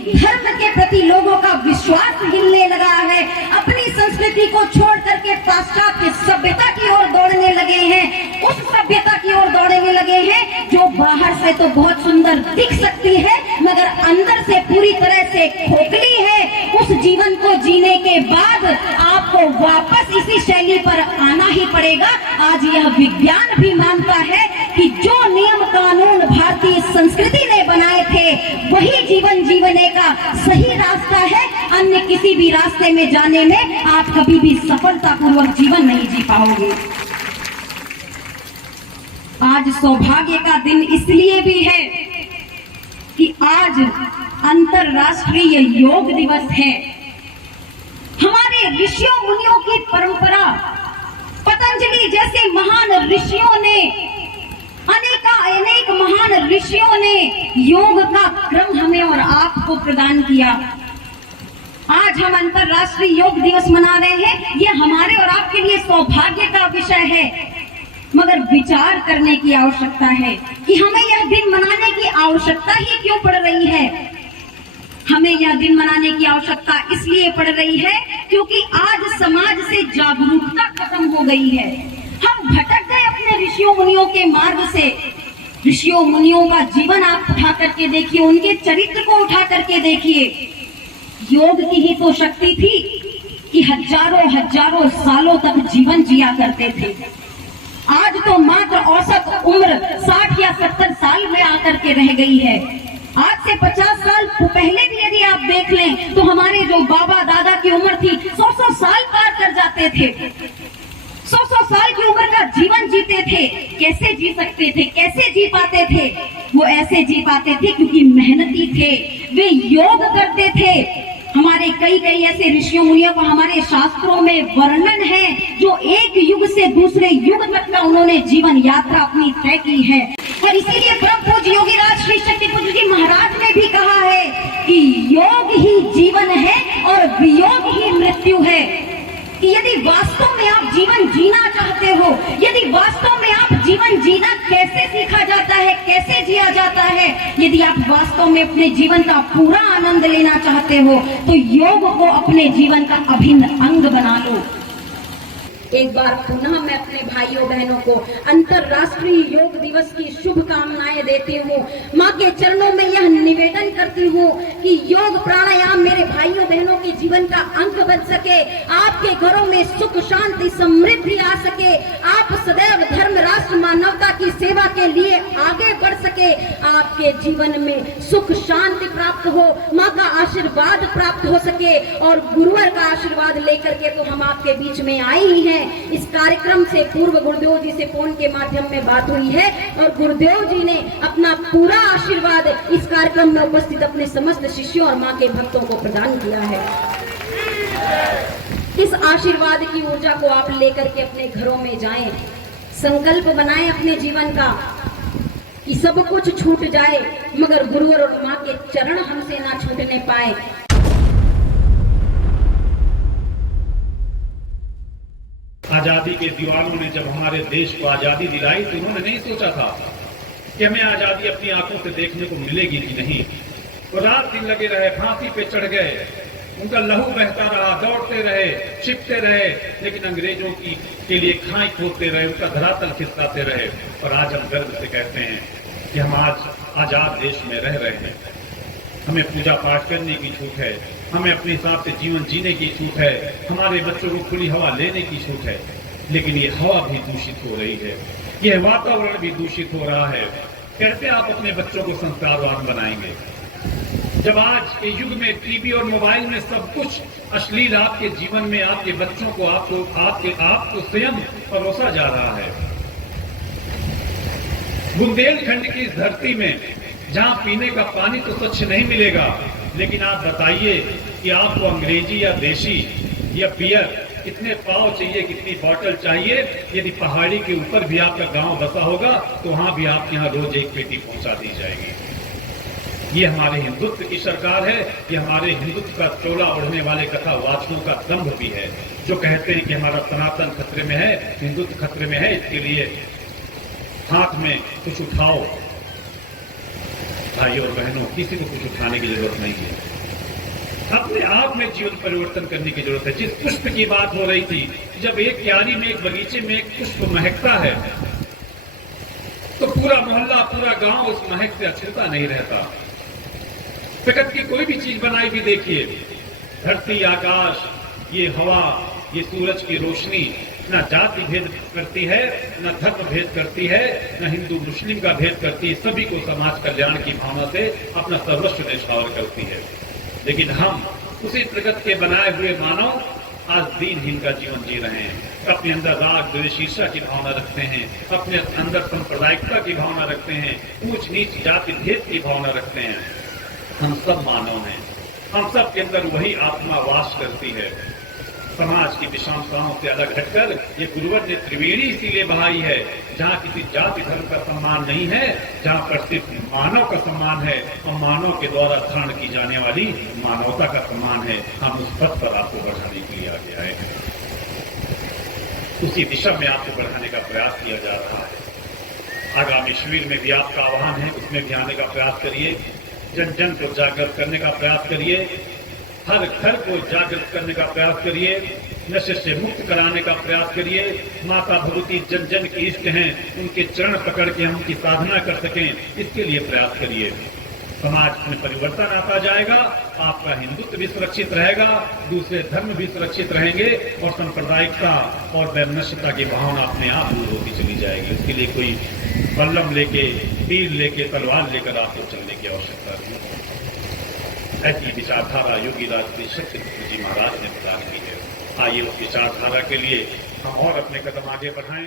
कि धर्म के प्रति लोगों का विश्वास हिलने लगा है, अपनी संस्कृति को छोड़ करके पाश्चात्य सभ्यता की ओर दौड़ने लगे हैं, उस सभ्यता की ओर दौड़ने लगे हैं जो बाहर से तो बहुत सुंदर दिख सकती है मगर अंदर से पूरी तरह से खोखली है। उस जीवन को जीने के बाद आपको वापस इसी शैली पर आना ही पड़ेगा। आज यह विज्ञान भी मानता है कि जो नियम कानून भारतीय संस्कृति ने बनाए थे वही जीवन जीने का सही रास्ता है। अन्य किसी भी रास्ते में जाने में आप कभी भी सफलतापूर्वक जीवन नहीं जी पाओगे। आज सौभाग्य का दिन इसलिए भी है कि आज अंतर्राष्ट्रीय योग दिवस है। हमारे ऋषियों मुनियों की परंपरा, पतंजलि जैसे महान ऋषियों ने, अनेक महान ऋषियों ने योग का क्रम हमें और आपको प्रदान किया। आज हम अंतर्राष्ट्रीय योग दिवस मना रहे हैं। यह हमारे और आपके लिए सौभाग्य का विषय है, मगर विचार करने की आवश्यकता है कि हमें यह दिन मनाने की आवश्यकता ही क्यों पड़ रही है। हमें यह दिन मनाने की आवश्यकता इसलिए पड़ रही है क्योंकि आज समाज से जागरूकता खत्म हो गई है। हम भटक गए अपने ऋषियों मुनियों के मार्ग से। ऋषियों मुनियों का जीवन आप उठा करके देखिए, उनके चरित्र को उठा करके देखिए। योग की ही तो शक्ति थी कि हजारों सालों तक जीवन जिया करते थे। आज तो मात्र औसत उम्र 60 या 70 साल में आकर के रह गई है। आज से 50 साल पहले भी यदि आप देख लें तो हमारे जो बाबा दादा की उम्र थी 100 साल पार कर जाते थे। 100 साल की उम्र का जीवन जीते थे। कैसे जी सकते थे, कैसे जी पाते थे? वो ऐसे जी पाते थे क्योंकि मेहनती थे, वे योग करते थे। हमारे कई ऐसे ऋषियों मुनियों का हमारे शास्त्रों में वर्णन है जो एक युग से दूसरे युग तक का उन्होंने जीवन यात्रा अपनी तय की है। और इसीलिए परम पूज्य योगीराज श्री शक्ति पुंज जी महाराज ने भी कहा है कि योग ही जीवन है और वियोग ही मृत्यु है। कि यदि वास्तव में आप जीवन जीना चाहते हो, यदि वास्तव में आप जीवन जीना कैसे सीखा जाता है, कैसे जिया जाता है, यदि आप वास्तव में अपने जीवन का पूरा आनंद लेना चाहते हो तो योग को अपने जीवन का अभिन्न अंग बना लो। एक बार पुनः मैं अपने भाइयों बहनों को अंतर्राष्ट्रीय योग दिवस की शुभकामनाएं देती हूँ। माँ के चरणों में यह निवेदन करती हूँ कि योग प्राणायाम मेरे भाइयों बहनों के जीवन का अंग बन सके, आपके घरों में सुख शांति समृद्धि आ सके, आप सदैव धर्म राष्ट्र मानवता की सेवा के लिए आगे बढ़ सके, आपके जीवन में सुख शांति प्राप्त हो, माँ का आशीर्वाद प्राप्त हो सके। और गुरुवर का आशीर्वाद लेकर के तो हम आपके बीच में आए ही हैं। इस कार्यक्रम से पूर्व गुरुदेव जी से फोन के माध्यम में बात हुई है और गुरुदेव जी ने अपना पूरा आशीर्वाद इस कार्यक्रम में उपस्थित अपने समस्त शिष्यों और मां के भक्तों को प्रदान किया है। इस आशीर्वाद की ऊर्जा को आप लेकर के अपने घरों में जाएं, संकल्प बनाएं अपने जीवन का कि सब कुछ छूट जाए मगर गुरु और मां के चरण हमसे ना छूटने पाए। आजादी के दीवानों ने जब हमारे देश को आजादी दिलाई तो उन्होंने नहीं सोचा था कि हमें आजादी अपनी आंखों से देखने को मिलेगी कि नहीं। तो रात दिन लगे रहे, फांसी पे चढ़ गए, उनका लहू बहता रहा, दौड़ते रहे, छिपते रहे, लेकिन अंग्रेजों के लिए खाई खोदते रहे, उनका धरातल खिसकाते रहे। और आज हम गर्व से कहते हैं कि हम आज आजाद देश में रह रहे हैं। हमें पूजा पाठ करने की छूट है, हमें अपने हिसाब से जीवन जीने की छूट है, हमारे बच्चों को खुली हवा लेने की छूट है। लेकिन ये हवा भी दूषित हो रही है, यह वातावरण भी दूषित हो रहा है। कैसे आप अपने बच्चों को संस्कारवान बनाएंगे जब आज के युग में टीवी और मोबाइल में सब कुछ अश्लील आपके जीवन में आपके बच्चों को आपको स्वयं परोसा जा रहा है। बुंदेलखंड की इस धरती में जहां पीने का पानी तो स्वच्छ नहीं मिलेगा, लेकिन आप बताइए कि आपको अंग्रेजी या देशी या बियर कितने पाव चाहिए, कितनी बोतल चाहिए। यदि पहाड़ी के ऊपर भी आपका गांव बसा होगा तो वहां भी आपके यहाँ रोज एक पेटी पहुंचा दी जाएगी। ये हमारे हिंदुत्व की सरकार है, ये हमारे हिंदुत्व का चोला ओढ़ने वाले कथावाचकों का दंभ भी है, जो कहते हैं कि हमारा सनातन खतरे में है, हिंदुत्व खतरे में है, इसके लिए हाथ में कुछ उठाओ। भाइयों और बहनों, किसी को कुछ उठाने की जरूरत नहीं है। अपने आप में जीवन परिवर्तन करने की जरूरत है। जिस पुष्प की बात हो रही थी, जब एक क्यारी में, एक बगीचे में एक पुष्प महकता है तो पूरा मोहल्ला, पूरा गांव उस महक से अछूता नहीं रहता। प्रकृति की कोई भी चीज बनाई भी देखिए, धरती, आकाश, ये हवा, ये सूरज की रोशनी न जाति भेद करती है, न धर्म भेद करती है, न हिंदू मुस्लिम का भेद करती है। सभी को समाज कल्याण की भावना से अपना सर्वस्व न्यौछावर करती है। लेकिन हम उसी प्रकृति के बनाए हुए मानव आज दीनहीन का जीवन जी रहे हैं। अपने अंदर राग, द्वेष, ईर्ष्या की भावना रखते हैं, अपने अंदर सांप्रदायिकता की भावना रखते हैं, ऊंच नीच जाति भेद की भावना रखते हैं। हम सब मानव हैं, हम सब के अंदर वही आत्मा वास करती है। समाज की विषमताओं से अलग हटकर ये गुरुवर ने त्रिवेणी इसीलिए बहाई है, जहाँ किसी जाति धर्म का सम्मान नहीं है, जहाँ पर सिर्फ मानव का सम्मान है और मानव के द्वारा धारण की जाने वाली मानवता का सम्मान है। हम उस पथ पर आपको बढ़ाने के लिए आगे आए हैं, उसी दिशा में आपको बढ़ाने का प्रयास किया जा रहा है। आगामी शिविर में भी आपका आह्वान है, उसमें भी आने का प्रयास करिए, जन जन को जागृत करने का प्रयास करिए, हर घर को जागृत करने का प्रयास करिए, नशे से मुक्त कराने का प्रयास करिए। माता भगवती जन जन की इष्ट हैं, उनके चरण पकड़ के हम उनकी साधना कर सकें, इसके लिए प्रयास करिए। समाज में परिवर्तन आता जाएगा, आपका हिंदुत्व भी सुरक्षित रहेगा, दूसरे धर्म भी सुरक्षित रहेंगे और सांप्रदायिकता और वैमनस्यता की भावना अपने आप दूर होती चली जाएगी। इसके लिए कोई बल्लम लेके, तीर लेके, तलवार लेकर आपको चलने की आवश्यकता नहीं। ऐसी विचारधारा योगी राज शक्ति जी महाराज ने प्रदान की है। आइए उस विचारधारा के लिए हम और अपने कदम आगे बढ़ाएं।